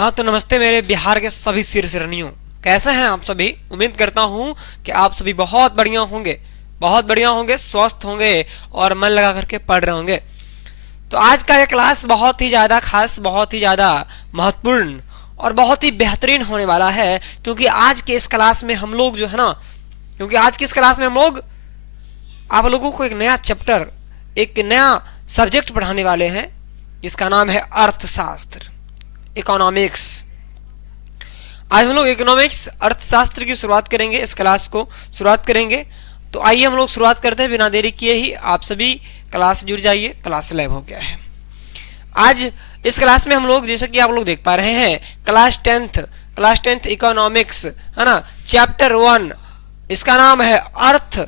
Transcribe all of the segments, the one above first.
हाँ तो नमस्ते मेरे बिहार के सभी सिरनियों, कैसे हैं आप सभी। उम्मीद करता हूँ कि आप सभी बहुत बढ़िया होंगे, स्वस्थ होंगे और मन लगा करके पढ़ रहे होंगे। तो आज का ये क्लास बहुत ही ज़्यादा खास, बहुत ही ज़्यादा महत्वपूर्ण और बहुत ही बेहतरीन होने वाला है, क्योंकि आज के इस क्लास में हम लोग आप लोगों को एक नया चैप्टर, एक नया सब्जेक्ट पढ़ाने वाले हैं, जिसका नाम है अर्थशास्त्र, इकोनॉमिक्स। आज हम लोग इकोनॉमिक्स, अर्थशास्त्र की शुरुआत करेंगे, इस क्लास को शुरुआत करेंगे। तो आइए हम लोग शुरुआत करते हैं बिना देरी किए ही। आप सभी क्लास जुड़ जाइए, क्लास लाइव हो गया है। आज इस क्लास में हम लोग, जैसे कि आप लोग देख पा रहे हैं, क्लास टेंथ इकोनॉमिक्स है ना, चैप्टर 1, इसका नाम है अर्थ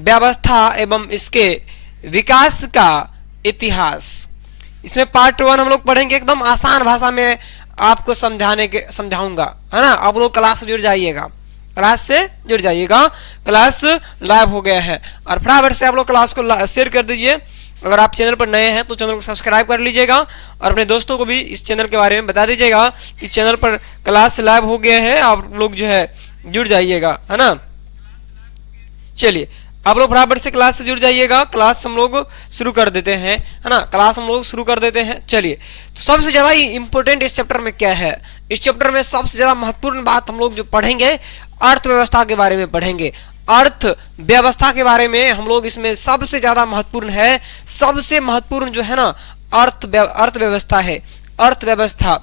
व्यवस्था एवं इसके विकास का इतिहास। इसमें पार्ट 1 हम लोग पढ़ेंगे, एकदम आसान भाषा में आपको समझाऊंगा, है ना। आप लोग क्लास से जुड़ जाइएगा, क्लास लाइव हो गया है। और फटाफट से आप लोग क्लास को शेयर कर दीजिए। अगर आप चैनल पर नए हैं तो चैनल को सब्सक्राइब कर लीजिएगा और अपने दोस्तों को भी इस चैनल के बारे में बता दीजिएगा। इस चैनल पर क्लास लाइव हो गए हैं, आप लोग जो है जुड़ जाइएगा, है ना। चलिए आप लोग फटाफट से क्लास से जुड़ जाइएगा, क्लास हम लोग शुरू कर देते हैं, है ना। चलिए, तो सबसे ज़्यादा इंपॉर्टेंट इस चैप्टर में क्या है? इस चैप्टर में सबसे ज़्यादा महत्वपूर्ण बात हम लोग जो पढ़ेंगे, अर्थव्यवस्था के बारे में पढ़ेंगे। अर्थव्यवस्था के बारे में हम लोग, इसमें सबसे ज़्यादा महत्वपूर्ण है, सबसे महत्वपूर्ण जो है ना, अर्थव्यवस्था है। अर्थव्यवस्था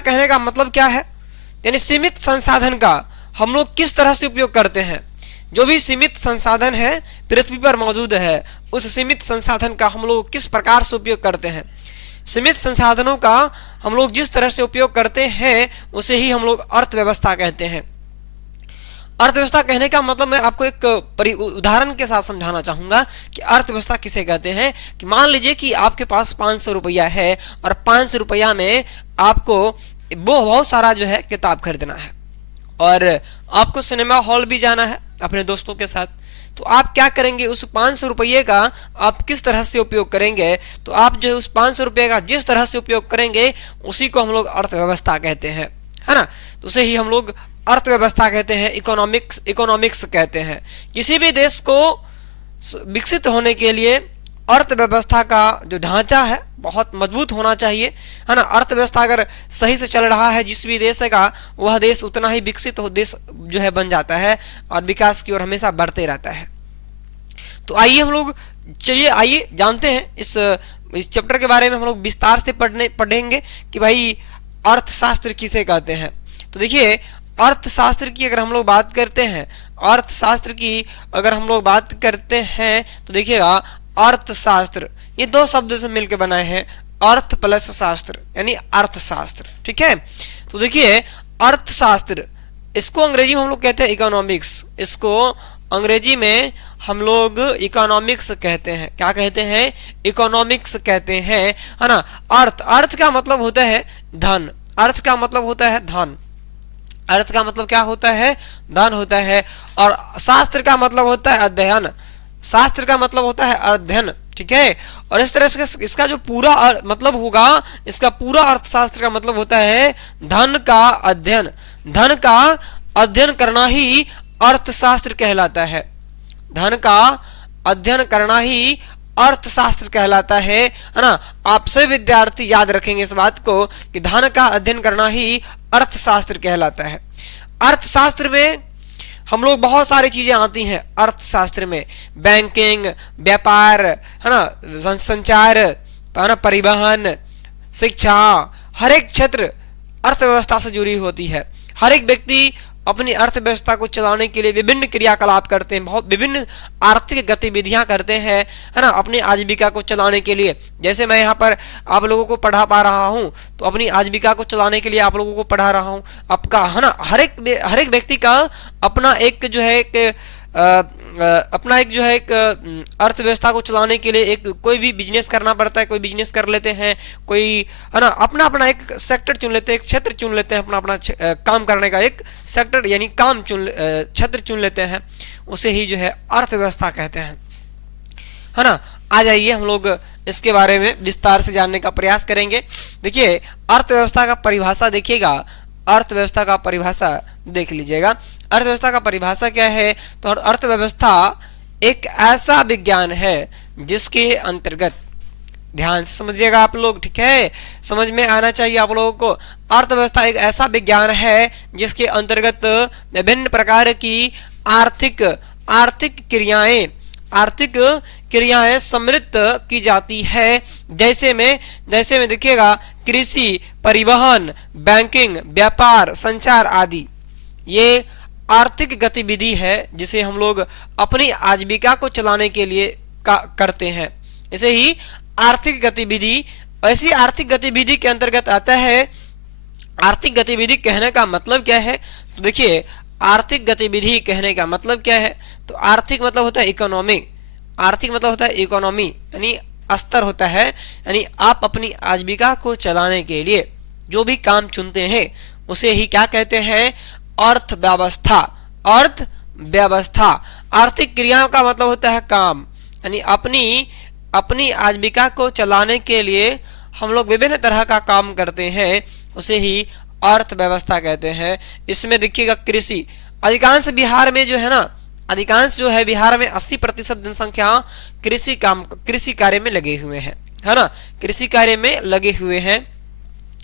कहने का मतलब क्या है? यानी सीमित संसाधन का हम लोग किस तरह से उपयोग करते हैं। जो भी सीमित संसाधन है पृथ्वी पर मौजूद है, उस सीमित संसाधन का हम लोग किस प्रकार से उपयोग करते हैं। सीमित संसाधनों का हम लोग जिस तरह से उपयोग करते हैं, उसे ही हम लोग अर्थव्यवस्था कहते हैं। अर्थव्यवस्था कहने का मतलब मैं आपको एक उदाहरण के साथ समझाना चाहूँगा कि अर्थव्यवस्था किसे कहते हैं। कि मान लीजिए कि आपके पास 500 रुपया है और 500 रुपया में आपको बहुत सारा जो है किताब खरीदना है और आपको सिनेमा हॉल भी जाना है अपने दोस्तों के साथ। तो आप क्या करेंगे, उस 500 रुपये का आप किस तरह से उपयोग करेंगे? तो आप जो उस 500 रुपये का जिस तरह से उपयोग करेंगे, उसी को हम लोग अर्थव्यवस्था कहते हैं, है ना। तो उसे ही हम लोग अर्थव्यवस्था कहते हैं, इकोनॉमिक्स कहते हैं। किसी भी देश को विकसित होने के लिए अर्थव्यवस्था का जो ढांचा है बहुत मजबूत होना चाहिए, है ना। अर्थव्यवस्था अगर सही से चल रहा है जिस भी देश का, वह देश उतना ही विकसित देश जो है बन जाता है और विकास की ओर हमेशा बढ़ते रहता है। तो आइए हम लोग आइए जानते हैं इस चैप्टर के बारे में। हम लोग विस्तार से पढ़ेंगे कि भाई अर्थशास्त्र किसे कहते हैं। तो देखिए, अर्थशास्त्र की अगर हम लोग बात करते हैं, तो देखिएगा, अर्थशास्त्र ये दो शब्द से मिलकर बनाए हैं, अर्थ प्लस शास्त्र यानी अर्थशास्त्र, ठीक है। तो देखिए, अर्थशास्त्र, इसको अंग्रेजी में हम लोग कहते हैं इकोनॉमिक्स, इसको अंग्रेजी में हम लोग इकोनॉमिक्स कहते हैं। क्या कहते हैं? इकोनॉमिक्स कहते हैं, है ना। अर्थ का मतलब होता है धन, अर्थ का मतलब क्या होता है? धन होता है। और शास्त्र का मतलब होता है अध्ययन, ठीक है। और इस तरह से इसका जो पूरा मतलब होगा, इसका पूरा अर्थशास्त्र का मतलब होता है धन का अध्ययन करना ही अर्थशास्त्र कहलाता है। धन का अध्ययन करना ही अर्थशास्त्र कहलाता है ना। आप सभी विद्यार्थी याद रखेंगे इस बात को कि धन का अध्ययन करना ही अर्थशास्त्र कहलाता है। अर्थशास्त्र में हम लोग बहुत सारी चीजें आती हैं। अर्थशास्त्र में बैंकिंग, व्यापार, है ना, संचार, है ना, परिवहन, शिक्षा, हर एक क्षेत्र अर्थव्यवस्था से जुड़ी होती है। हर एक व्यक्ति अपनी अर्थव्यवस्था को चलाने के लिए विभिन्न क्रियाकलाप करते हैं, बहुत विभिन्न आर्थिक गतिविधियां करते हैं, है ना, अपनी आजीविका को चलाने के लिए। जैसे मैं यहाँ पर आप लोगों को पढ़ा पा रहा हूँ, तो अपनी आजीविका को चलाने के लिए आप लोगों को पढ़ा रहा हूँ। आपका, है ना, हर एक व्यक्ति का अपना एक जो है एक अर्थव्यवस्था को चलाने के लिए कोई भी बिजनेस करना पड़ता है। कोई बिजनेस कर लेते हैं, कोई, है ना, अपना एक सेक्टर चुन लेते हैं, एक क्षेत्र चुन लेते हैं, अपना काम करने का एक सेक्टर यानी क्षेत्र चुन लेते हैं। उसे ही जो है अर्थव्यवस्था कहते हैं, है ना। आ जाइए हम लोग इसके बारे में विस्तार से जानने का प्रयास करेंगे। देखिए अर्थव्यवस्था का परिभाषा देखिएगा, अर्थव्यवस्था का परिभाषा देख लीजिएगा। अर्थव्यवस्था का परिभाषा क्या है? तो अर्थव्यवस्था एक ऐसा विज्ञान है जिसके अंतर्गत, ध्यान से समझिएगा आप लोग, ठीक है, समझ में आना चाहिए आप लोगों को। अर्थव्यवस्था एक ऐसा विज्ञान है जिसके अंतर्गत विभिन्न प्रकार की आर्थिक क्रियाएं सम्मिलित की जाती है। जैसे में देखिएगा कृषि, परिवहन, बैंकिंग, व्यापार, संचार आदि, ये आर्थिक गतिविधि है जिसे हम लोग अपनी आजीविका को चलाने के लिए करते हैं। इसे ही आर्थिक गतिविधि, ऐसी आर्थिक गतिविधि के अंतर्गत आता है। आर्थिक गतिविधि कहने का मतलब क्या है? तो देखिए आर्थिक गतिविधि कहने का मतलब क्या है? तो आर्थिक मतलब होता है इकोनॉमी, आर्थिक मतलब होता है इकोनॉमी, यानी स्तर होता है, यानी आप अपनी आजीविका को चलाने के लिए जो भी काम चुनते हैं उसे ही क्या कहते हैं? अर्थव्यवस्था। अर्थव्यवस्था आर्थिक क्रियाओं का मतलब होता है काम, यानी अपनी आजीविका को चलाने के लिए हम लोग विभिन्न तरह का काम करते हैं, उसे ही अर्थव्यवस्था कहते हैं। इसमें देखिएगा कृषि, अधिकांश बिहार में जो है ना, अधिकांश जो है बिहार में 80% जनसंख्या कृषि कार्य में लगे हुए हैं, है ना, कृषि कार्य में लगे हुए हैं।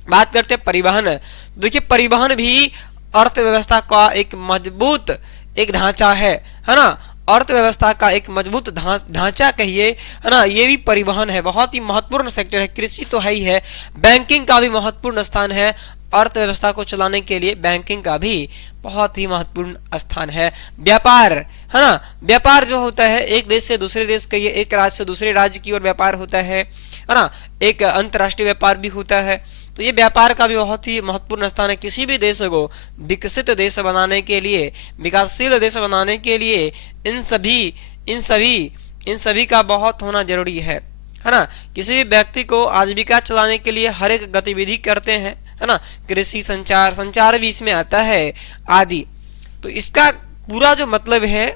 बात करते हैं परिवहन। देखिए परिवहन भी अर्थव्यवस्था का एक मजबूत एक ढांचा है ना, अर्थव्यवस्था का एक मजबूत ढांचा कहिए, है ना, ये भी परिवहन है, बहुत ही महत्वपूर्ण सेक्टर है। कृषि तो है ही है, बैंकिंग का भी महत्वपूर्ण स्थान है, अर्थव्यवस्था को चलाने के लिए बैंकिंग का भी बहुत ही महत्वपूर्ण स्थान है। व्यापार, है ना, व्यापार जो होता है एक देश से दूसरे देश के, एक राज्य से दूसरे राज्य की ओर व्यापार होता है ना, एक अंतर्राष्ट्रीय व्यापार भी होता है। तो ये व्यापार का भी बहुत ही महत्वपूर्ण स्थान है। किसी भी देश को विकसित देश बनाने के लिए, विकासशील देश बनाने के लिए इन सभी का बहुत होना जरूरी है ना। किसी भी व्यक्ति को आजीविका चलाने के लिए हर एक गतिविधि करते हैं, है ना, कृषि, संचार भी इसमें आता है आदि। तो इसका पूरा जो मतलब है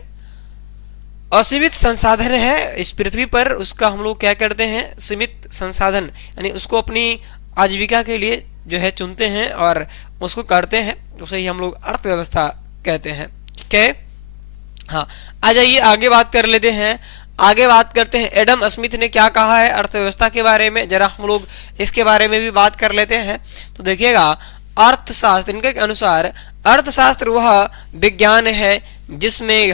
असीमित संसाधन है इस पृथ्वी पर, उसका हम लोग क्या करते हैं? सीमित संसाधन, यानी उसको अपनी आजीविका के लिए जो है चुनते हैं और उसको करते हैं, उसे ही हम लोग अर्थव्यवस्था कहते हैं, ठीक है। हाँ, आ जाइए आगे बात कर लेते हैं। आगे बात करते हैं एडम स्मिथ ने क्या कहा है अर्थव्यवस्था के बारे में, जरा हम लोग इसके बारे में भी बात कर लेते हैं। तो देखिएगा अर्थशास्त्र, इनके अनुसार अर्थशास्त्र वह विज्ञान है जिसमें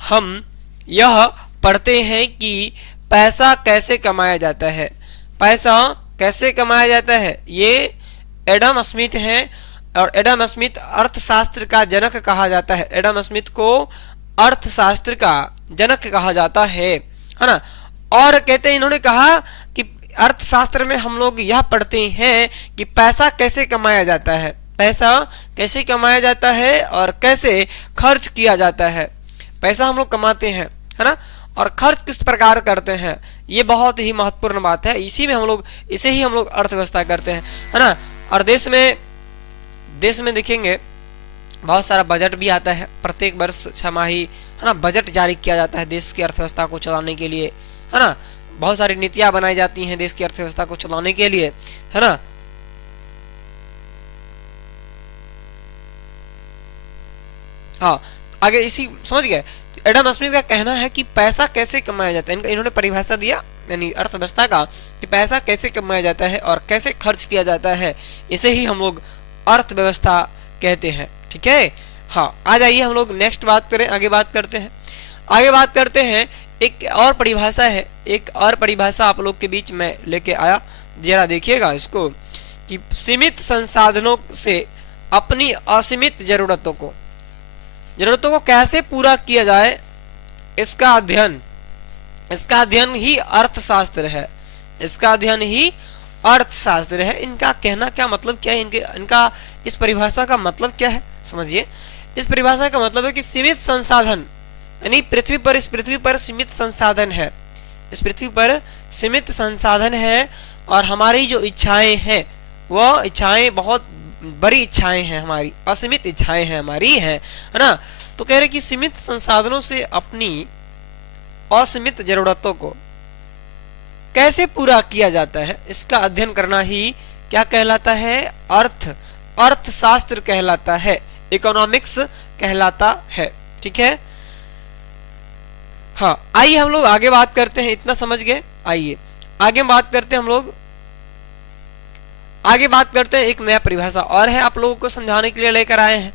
हम यह पढ़ते हैं कि पैसा कैसे कमाया जाता है। पैसा कैसे कमाया जाता है, ये एडम स्मिथ हैं, और एडम स्मिथ अर्थशास्त्र का जनक कहा जाता है। एडम स्मिथ को अर्थशास्त्र का जनक कहा जाता है ना। और कहते हैं, इन्होंने कहा कि अर्थशास्त्र में हम लोग यह पढ़ते हैं कि पैसा कैसे कमाया जाता है, पैसा कैसे कमाया जाता है और कैसे खर्च किया जाता है। पैसा हम लोग कमाते हैं, है ना, और खर्च किस प्रकार करते हैं, ये बहुत ही महत्वपूर्ण बात है। इसे ही हम लोग अर्थव्यवस्था करते हैं, है ना। और देश में देखेंगे बहुत सारा बजट भी आता है, प्रत्येक वर्ष छमाही, है ना, बजट जारी किया जाता है देश की अर्थव्यवस्था को चलाने के लिए, है ना। बहुत सारी नीतियां बनाई जाती हैं देश की अर्थव्यवस्था को चलाने के लिए, है ना। हाँ, आगे इसी समझ गए। एडम स्मिथ का कहना है कि पैसा कैसे कमाया जाता है, इन्होंने परिभाषा दिया यानी अर्थव्यवस्था का कि पैसा कैसे कमाया जाता है और कैसे खर्च किया जाता है, इसे ही हम लोग अर्थव्यवस्था कहते हैं, ठीक है। हाँ, आ जाइए हम लोग नेक्स्ट बात करें, आगे बात करते हैं। एक और परिभाषा है, एक और परिभाषा आप लोग के बीच में लेके आया, जरा देखिएगा इसको, कि सीमित संसाधनों से अपनी असीमित जरूरतों को कैसे पूरा किया जाए, इसका अध्ययन ही अर्थशास्त्र है, इनका कहना क्या मतलब क्या है, इनका इस परिभाषा का मतलब क्या है समझिए। इस परिभाषा का मतलब है कि सीमित संसाधन, यानी इस पृथ्वी पर सीमित संसाधन है, इस पृथ्वी पर सीमित संसाधन है, और हमारी जो इच्छाएं हैं वह इच्छाएं बहुत बड़ी इच्छाएं हैं, हमारी असीमित इच्छाएं हैं हमारी है ना। तो कह रहे कि सीमित संसाधनों से अपनी असीमित जरूरतों को कैसे पूरा किया जाता है, इसका अध्ययन करना ही क्या कहलाता है, अर्थशास्त्र कहलाता है, इकोनॉमिक्स कहलाता है। ठीक है, हाँ आइए हम लोग आगे बात करते हैं। इतना समझ गए, आइए आगे बात करते हैं। हम लोग आगे बात करते हैं, एक नया परिभाषा और है आप लोगों को समझाने के लिए लेकर आए हैं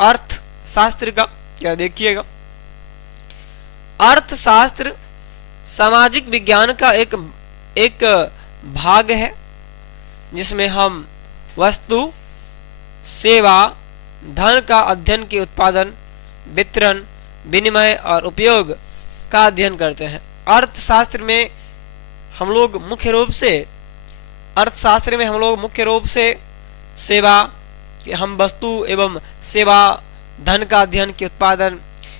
अर्थशास्त्र का। क्या देखिएगा, अर्थशास्त्र सामाजिक विज्ञान का एक भाग है जिसमें हम वस्तु, सेवा, धन का अध्ययन के उत्पादन, वितरण, विनिमय और उपयोग का अध्ययन करते हैं। अर्थशास्त्र में हम लोग मुख्य रूप से सेवा, कि हम वस्तु एवं सेवा, धन का अध्ययन के उत्पादन,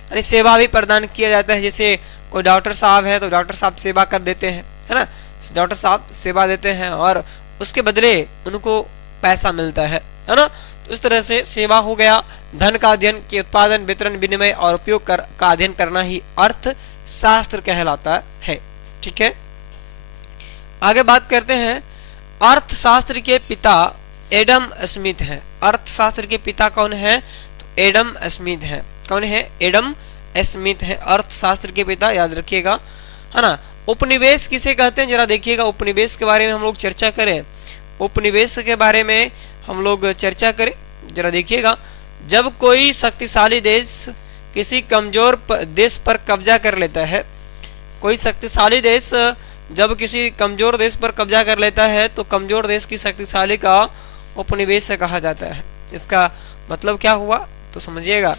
यानी सेवा भी प्रदान किया जाता है। जैसे कोई डॉक्टर साहब है तो डॉक्टर साहब सेवा कर देते हैं, है ना, डॉक्टर साहब सेवा देते हैं और उसके बदले उनको पैसा मिलता है ना। तो इस तरह से सेवा हो गया, धन का अध्ययन के उत्पादन, वितरण, विनिमय और उपयोग का अध्ययन करना ही अर्थशास्त्र कहलाता है। ठीक है, आगे बात करते हैं। अर्थशास्त्र के पिता एडम स्मिथ हैं। अर्थशास्त्र के पिता कौन है, तो एडम स्मिथ हैं। कौन है, एडम स्मिथ है अर्थशास्त्र के पिता, याद रखिएगा, है ना। उपनिवेश किसे कहते हैं, जरा देखिएगा, उपनिवेश के बारे में हम लोग चर्चा करें। उपनिवेश के बारे में हम लोग चर्चा करें, जरा देखिएगा। जब कोई शक्तिशाली देश किसी कमजोर देश पर कब्जा कर लेता है, कोई शक्तिशाली देश जब किसी कमजोर देश पर कब्जा कर लेता है तो कमजोर देश की शक्तिशाली का उपनिवेश कहा जाता है। इसका मतलब क्या हुआ, तो समझिएगा।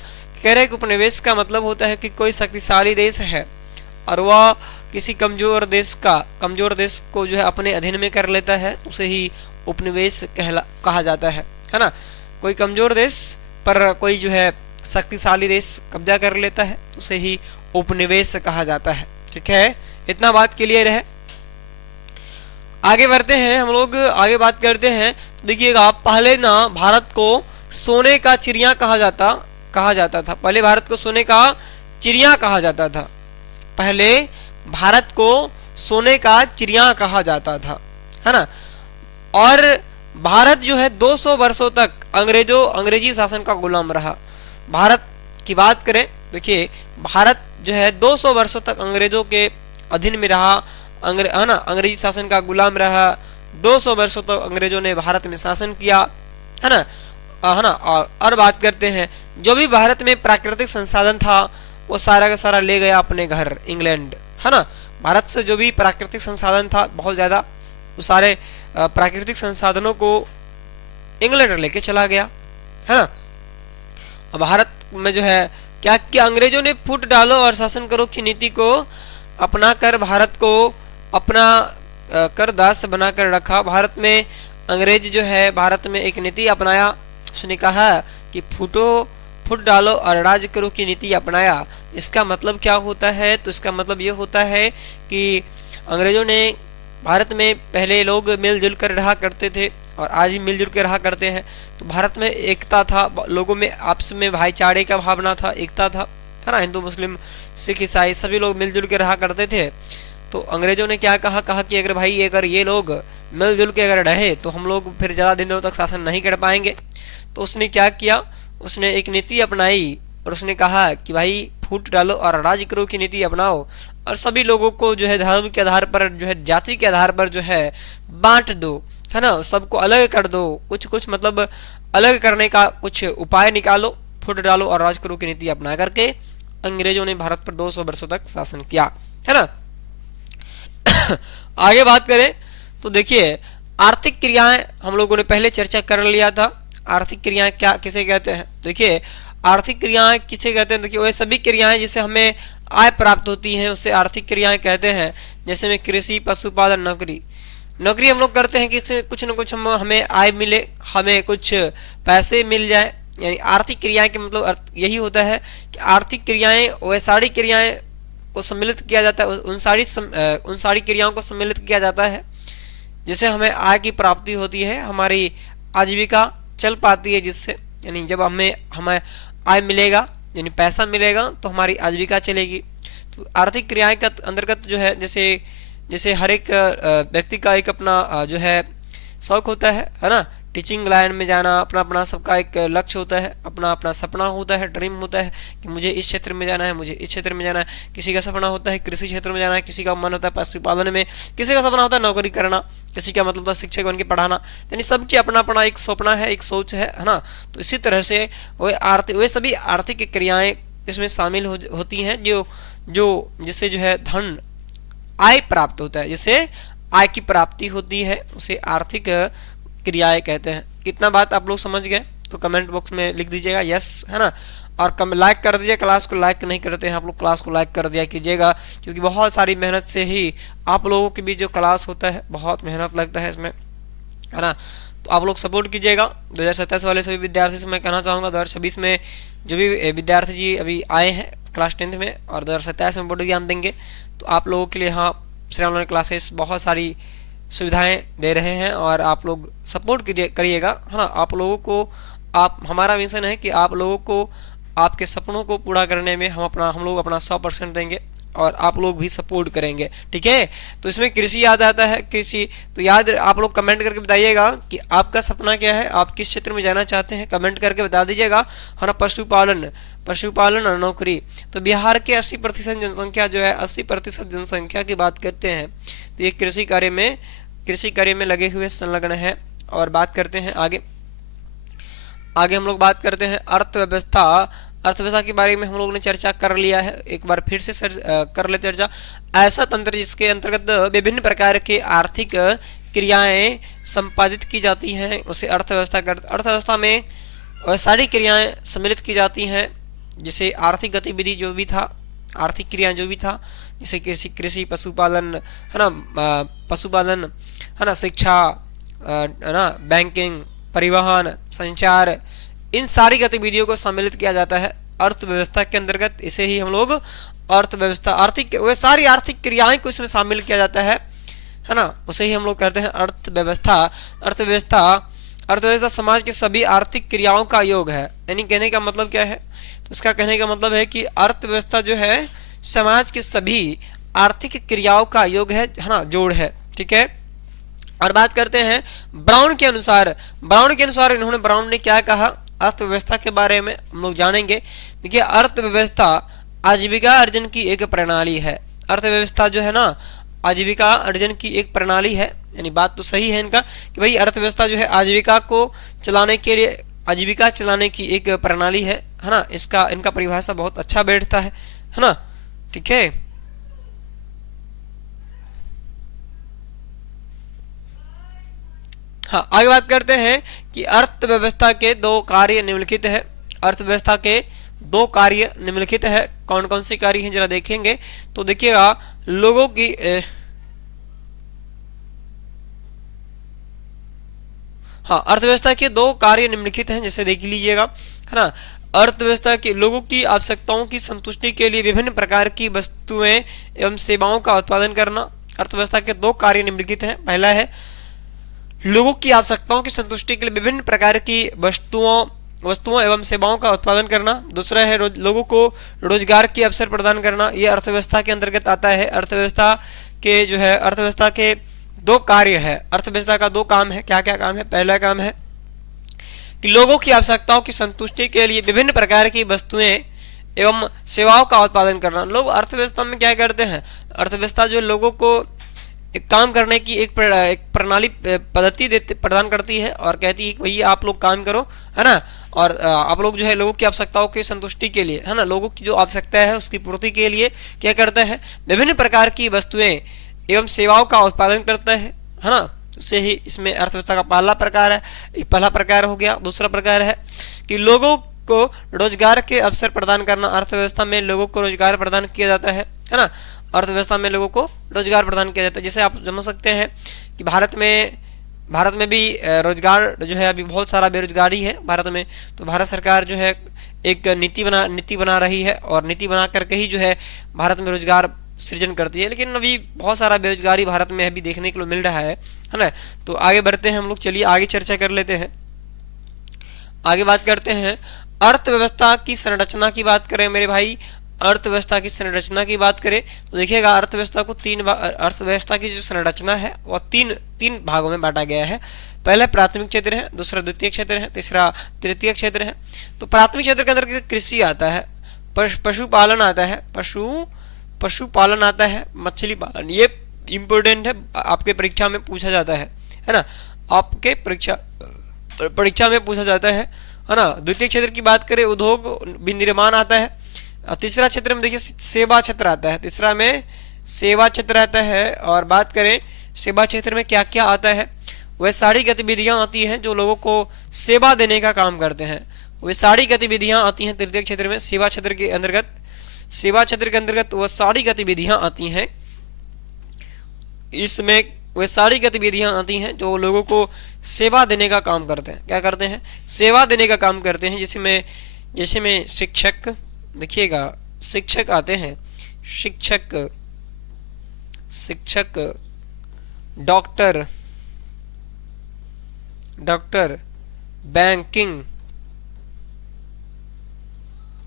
कह रहे हैं कि उपनिवेश का मतलब होता है कि कोई शक्तिशाली देश है और वह किसी कमजोर देश को जो है अपने अधीन में कर लेता है, उसे ही उपनिवेश कहा जाता है ना। कोई कमजोर देश पर कोई जो है शक्तिशाली देश कब्जा कर लेता है, उसे ही उपनिवेश कहा जाता है। ठीक है, इतना बात क्लियर है। आगे बढ़ते हैं, हम लोग आगे बात करते हैं। तो देखिएगा, पहले ना भारत को सोने का चिड़िया कहा जाता था। पहले भारत को सोने का चिड़िया कहा जाता था। पहले भारत को सोने का चिड़िया कहा जाता था, है ना। और भारत जो है 200 वर्षों तक अंग्रेजी शासन का गुलाम रहा। भारत की बात करें, देखिए भारत जो है 200 वर्षों तक अंग्रेजों के अधीन में रहा, है ना, अंग्रेजी शासन का गुलाम रहा। 200 वर्षों तक अंग्रेजों ने भारत में शासन किया, है ना, है ना। और बात करते हैं, जो भी भारत में प्राकृतिक संसाधन था वो सारा का सारा ले गया अपने घर, इंग्लैंड, है ना। भारत से जो भी प्राकृतिक संसाधन था बहुत ज़्यादा, वो सारे प्राकृतिक संसाधनों को इंग्लैंड लेके चला गया, है ना। भारत में जो है क्या किया, अंग्रेजों ने फूट डालो और शासन करो की नीति को अपना कर भारत को अपना कर दास बनाकर रखा। भारत में अंग्रेज जो है भारत में एक नीति अपनाया, उसने कहा कि फूट डालो और राज करो की नीति अपनाया। इसका मतलब क्या होता है, तो इसका मतलब ये होता है कि अंग्रेजों ने भारत में पहले लोग मिलजुल कर रहा करते थे और आज भी मिलजुल कर रहा करते हैं। तो भारत में एकता था, लोगों में आपस में भाईचारे का भावना था, एकता था, है ना। हिंदू, मुस्लिम, सिख, ईसाई सभी लोग मिलजुल के रहा करते थे। तो अंग्रेजों ने क्या कहा कि अगर ये लोग मिलजुल के अगर रहे तो हम लोग फिर ज़्यादा दिनों तक शासन नहीं कर पाएंगे। तो उसने क्या किया, उसने एक नीति अपनाई और उसने कहा कि भाई फूट डालो और राज करो की नीति अपनाओ और सभी लोगों को जो है धर्म के आधार पर, जो है जाति के आधार पर जो है बांट दो, है ना, सबको अलग कर दो, कुछ मतलब अलग करने का कुछ उपाय निकालो, फूट डालो और राज करो की नीति अपना करके अंग्रेजों ने भारत पर 200 वर्षों तक शासन किया, है ना। आगे बात करें तो देखिए, आर्थिक क्रियाएं हम लोगों ने पहले चर्चा कर लिया था। आर्थिक क्रियाएं क्या किसे कहते हैं, देखिए आर्थिक क्रियाएं किसे कहते हैं, देखिए वह सभी क्रियाएं जिससे हमें आय प्राप्त होती हैं उसे आर्थिक क्रियाएं कहते हैं। जैसे में कृषि, पशुपालन, नौकरी हम लोग करते हैं कि कुछ न कुछ हमें आय मिले, हमें कुछ पैसे मिल जाए, यानी आर्थिक क्रियाएं के मतलब यही होता है कि आर्थिक क्रियाएं वह सारी क्रियाएं को सम्मिलित किया जाता है, उन सारी क्रियाओं को सम्मिलित किया जाता है जिससे हमें आय की प्राप्ति होती है, हमारी आजीविका चल पाती है जिससे, यानी जब हमें आय मिलेगा यानी पैसा मिलेगा तो हमारी आजीविका चलेगी। तो आर्थिक क्रियाएं का अंतर्गत जो है, जैसे जैसे हर एक व्यक्ति का एक अपना जो है शौक होता है ना, टीचिंग लाइन में जाना, अपना अपना सबका एक लक्ष्य होता है, अपना अपना सपना होता है, ड्रीम होता है कि मुझे इस क्षेत्र में जाना है, मुझे इस क्षेत्र में जाना है। किसी का सपना होता है कृषि क्षेत्र में जाना है, किसी का मन होता है पशुपालन में, किसी का सपना होता है नौकरी करना, किसी का मतलब होता है शिक्षक बन के पढ़ाना। यानी सबकी अपना अपना एक सपना है, एक सोच है ना। तो इसी तरह से वे सभी आर्थिक क्रियाएं इसमें शामिल होती हैं जो जिससे जो है धन आय प्राप्त होता है, जिससे आय की प्राप्ति होती है, उसे आर्थिक क्रियाएं कहते हैं। कितना बात आप लोग समझ गए? तो कमेंट बॉक्स में लिख दीजिएगा यस, है ना। और लाइक कर दीजिए। क्लास को लाइक नहीं करते हैं आप लोग, क्लास को लाइक कर दिया कीजिएगा, क्योंकि बहुत सारी मेहनत से ही आप लोगों के बीच जो क्लास होता है, बहुत मेहनत लगता है इसमें, है ना। तो आप लोग सपोर्ट कीजिएगा। 2027 वाले सभी विद्यार्थी से मैं कहना चाहूँगा 2026 में जो भी विद्यार्थी जी अभी आए हैं क्लास 10th में और 2027 में बोर्ड एग्जाम देंगे, तो आप लोगों के लिए हाँ श्री ऑनलाइन क्लासेस बहुत सारी सुविधाएं दे रहे हैं और आप लोग सपोर्ट करिएगा, है ना। आप लोगों को हमारा मिशन है कि आप लोगों को आपके सपनों को पूरा करने में हम लोग अपना 100% देंगे और आप लोग भी सपोर्ट करेंगे, ठीक है। तो इसमें कृषि याद आता है, कृषि तो याद आप लोग कमेंट करके बताइएगा कि आपका सपना क्या है, आप किस क्षेत्र में जाना चाहते हैं, कमेंट करके बता दीजिएगा। और पशुपालन और नौकरी। तो बिहार के 80% जनसंख्या जो है 80% जनसंख्या की बात करते हैं, तो ये कृषि कार्य में लगे हुए संलग्न है। और बात करते हैं आगे हम लोग बात करते हैं अर्थव्यवस्था के बारे में हम लोगों ने चर्चा कर लिया है, एक बार फिर से कर ले चर्चा। ऐसा तंत्र जिसके अंतर्गत विभिन्न प्रकार के आर्थिक क्रियाएं संपादित की जाती हैं उसे अर्थव्यवस्था में सारी क्रियाएं सम्मिलित की जाती हैं, जैसे आर्थिक गतिविधि जो भी था, आर्थिक क्रियाएं जो भी था, जैसे कृषि पशुपालन, है ना, शिक्षा, है ना, बैंकिंग, परिवहन, संचार, इन सारी गतिविधियों को सम्मिलित किया जाता है अर्थव्यवस्था के अंतर्गत। इसे ही हम लोग अर्थव्यवस्था वे सारी आर्थिक क्रियाएं को इसमें शामिल किया जाता है ना, उसे ही हम लोग कहते हैं अर्थव्यवस्था समाज के सभी आर्थिक क्रियाओं का योग है। यानी कहने का मतलब क्या है? तो इसका कहने का मतलब है कि अर्थव्यवस्था जो है समाज के सभी आर्थिक क्रियाओं का योग है ना, जोड़ है, ठीक है। और बात करते हैं ब्राउन के अनुसार ब्राउन ने क्या कहा अर्थव्यवस्था के बारे में हम लोग जानेंगे। देखिए, अर्थव्यवस्था आजीविका अर्जन की एक प्रणाली है। अर्थव्यवस्था जो है ना आजीविका अर्जन की एक प्रणाली है। यानी बात तो सही है इनका कि भाई अर्थव्यवस्था जो है आजीविका चलाने की एक प्रणाली है ना। इनका परिभाषा बहुत अच्छा बैठता है ना, ठीक है। हाँ, आगे बात करते हैं कि अर्थव्यवस्था के दो कार्य निम्नलिखित है। अर्थव्यवस्था के दो कार्य निम्नलिखित है। कौन कौन से कार्य हैं जरा देखेंगे तो देखिएगा, लोगों की हाँ, अर्थव्यवस्था के दो कार्य निम्नलिखित हैं, जैसे देख लीजिएगा, है ना। अर्थव्यवस्था के लोगों की आवश्यकताओं की संतुष्टि के लिए विभिन्न प्रकार की वस्तुएं एवं सेवाओं का उत्पादन करना। अर्थव्यवस्था के दो कार्य निम्नलिखित हैं। पहला है लोगों की आवश्यकताओं की संतुष्टि के लिए विभिन्न प्रकार की वस्तुओं एवं सेवाओं का उत्पादन करना। दूसरा है लोगों को रोजगार के अवसर प्रदान करना। ये अर्थव्यवस्था के अंतर्गत आता है। अर्थव्यवस्था के दो कार्य है। अर्थव्यवस्था का दो काम है। क्या क्या काम है? पहला काम है कि लोगों की आवश्यकताओं की संतुष्टि के लिए विभिन्न प्रकार की वस्तुएं एवं सेवाओं का उत्पादन करना। लोग अर्थव्यवस्था में क्या करते हैं? अर्थव्यवस्था जो लोगों को एक काम करने की एक प्रणाली पद्धति प्रदान करती है और कहती है कि भैया आप लोग काम करो, है ना। और आप लोग जो है लोगों की आवश्यकताओं की संतुष्टि के लिए, है ना, लोगों की जो आवश्यकता है उसकी पूर्ति के लिए क्या करता है? विभिन्न प्रकार की वस्तुएं एवं सेवाओं का उत्पादन करता है ना। उससे ही इसमें अर्थव्यवस्था का पहला प्रकार है। पहला प्रकार हो गया। दूसरा प्रकार है कि लोगों को रोजगार के अवसर प्रदान करना। अर्थव्यवस्था में लोगों को रोजगार प्रदान किया जाता है ना। अर्थव्यवस्था में लोगों को रोजगार प्रदान किया जाता है। जैसे आप समझ सकते हैं कि भारत में भी रोजगार जो है अभी बहुत सारा बेरोजगारी है भारत में। तो भारत सरकार जो है एक नीति बना रही है और नीति बना करके ही जो है भारत में रोजगार सृजन करती है। लेकिन अभी बहुत सारा बेरोजगारी भारत में अभी देखने को मिल रहा है ना। तो आगे बढ़ते हैं हम लोग, चलिए आगे चर्चा कर लेते हैं। आगे बात करते हैं अर्थव्यवस्था की संरचना की बात करें मेरे भाई। अर्थव्यवस्था की संरचना की बात करें तो देखिएगा अर्थव्यवस्था को अर्थव्यवस्था की जो संरचना है वह तीन भागों में बांटा गया है। पहला प्राथमिक क्षेत्र है, दूसरा द्वितीय क्षेत्र है, तीसरा तृतीय क्षेत्र है। तो प्राथमिक क्षेत्र के अंदर कृषि आता है, पशुपालन आता है, पशुपालन आता है, मछली पालन। ये इम्पोर्टेंट है, आपके परीक्षा में पूछा जाता है ना, आपके परीक्षा में पूछा जाता है ना। द्वितीय क्षेत्र की बात करें उद्योग विनिर्माण आता है। तीसरा क्षेत्र में देखिए सेवा क्षेत्र आता है, तीसरा में सेवा क्षेत्र आता है। और बात करें सेवा क्षेत्र में क्या क्या आता है, वह सारी गतिविधियां आती हैं जो लोगों को सेवा देने का काम करते हैं, वे सारी गतिविधियां आती हैं तृतीय क्षेत्र में। सेवा क्षेत्र के अंतर्गत वह सारी गतिविधियां आती हैं, इसमें वे सारी गतिविधियां आती हैं जो लोगों को सेवा देने का काम करते हैं। क्या करते हैं? सेवा देने का काम करते हैं। जिसमें शिक्षक, देखिएगा शिक्षक आते हैं, शिक्षक डॉक्टर,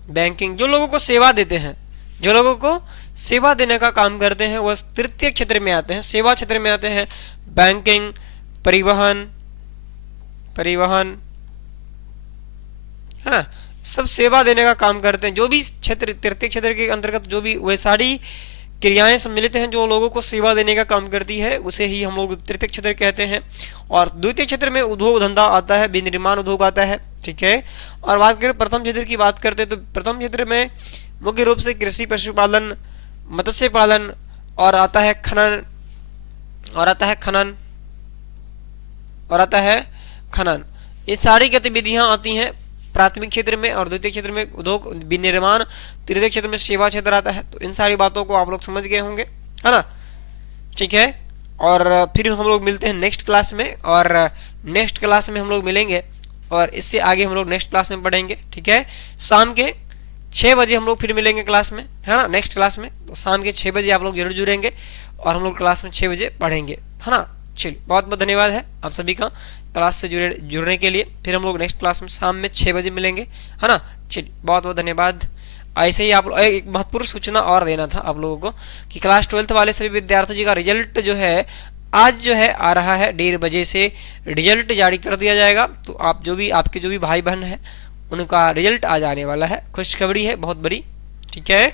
बैंकिंग जो लोगों को सेवा देते हैं, जो लोगों को सेवा देने का काम करते हैं, वह तृतीय क्षेत्र में आते हैं, सेवा क्षेत्र में आते हैं। बैंकिंग, परिवहन है ना, सब सेवा देने का काम करते हैं। जो भी क्षेत्र तृतीय क्षेत्र के अंतर्गत जो भी वह सारी क्रियाएं सम्मिलित हैं जो लोगों को सेवा देने का काम करती है, उसे ही हम लोग तृतीय क्षेत्र कहते हैं। और द्वितीय क्षेत्र में उद्योग धंधा आता है, विनिर्माण उद्योग आता है, ठीक है। और बात करें प्रथम क्षेत्र की बात करते हैं तो प्रथम क्षेत्र में मुख्य रूप से कृषि, पशुपालन, मत्स्य पालन और आता है खनन। ये सारी गतिविधियां आती हैं प्राथमिक क्षेत्र में। और द्वितीय क्षेत्र में उद्योग विनिर्माण, तृतीय क्षेत्र में सेवा क्षेत्र आता है। तो इन सारी बातों को आप लोग समझ गए होंगे, है ना, ठीक है। और फिर हम लोग मिलते हैं नेक्स्ट क्लास में, और नेक्स्ट क्लास में हम लोग मिलेंगे और इससे आगे हम लोग नेक्स्ट क्लास में पढ़ेंगे, ठीक है। शाम के 6 बजे हम लोग फिर मिलेंगे क्लास में, है ना, नेक्स्ट क्लास में। तो शाम के 6 बजे आप लोग जरूर जुड़ेंगे और हम लोग क्लास में 6 बजे पढ़ेंगे, है ना। चलिए, बहुत बहुत धन्यवाद है आप सभी का क्लास से जुड़ने के लिए। फिर हम लोग नेक्स्ट क्लास में शाम में 6 बजे मिलेंगे, है ना। चलिए, बहुत बहुत धन्यवाद। ऐसे ही आप एक महत्वपूर्ण सूचना और देना था आप लोगों को कि क्लास 12th वाले सभी विद्यार्थियों का रिजल्ट जो है आज जो है आ रहा है 1:30 बजे से रिजल्ट जारी कर दिया जाएगा। तो आप आपके जो भी भाई बहन है उनका रिजल्ट आज आने वाला है। खुशखबरी है बहुत बड़ी, ठीक है।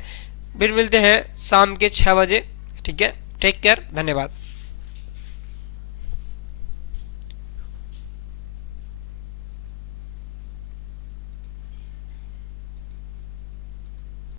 फिर मिलते हैं शाम के 6 बजे, ठीक है। टेक केयर, धन्यवाद।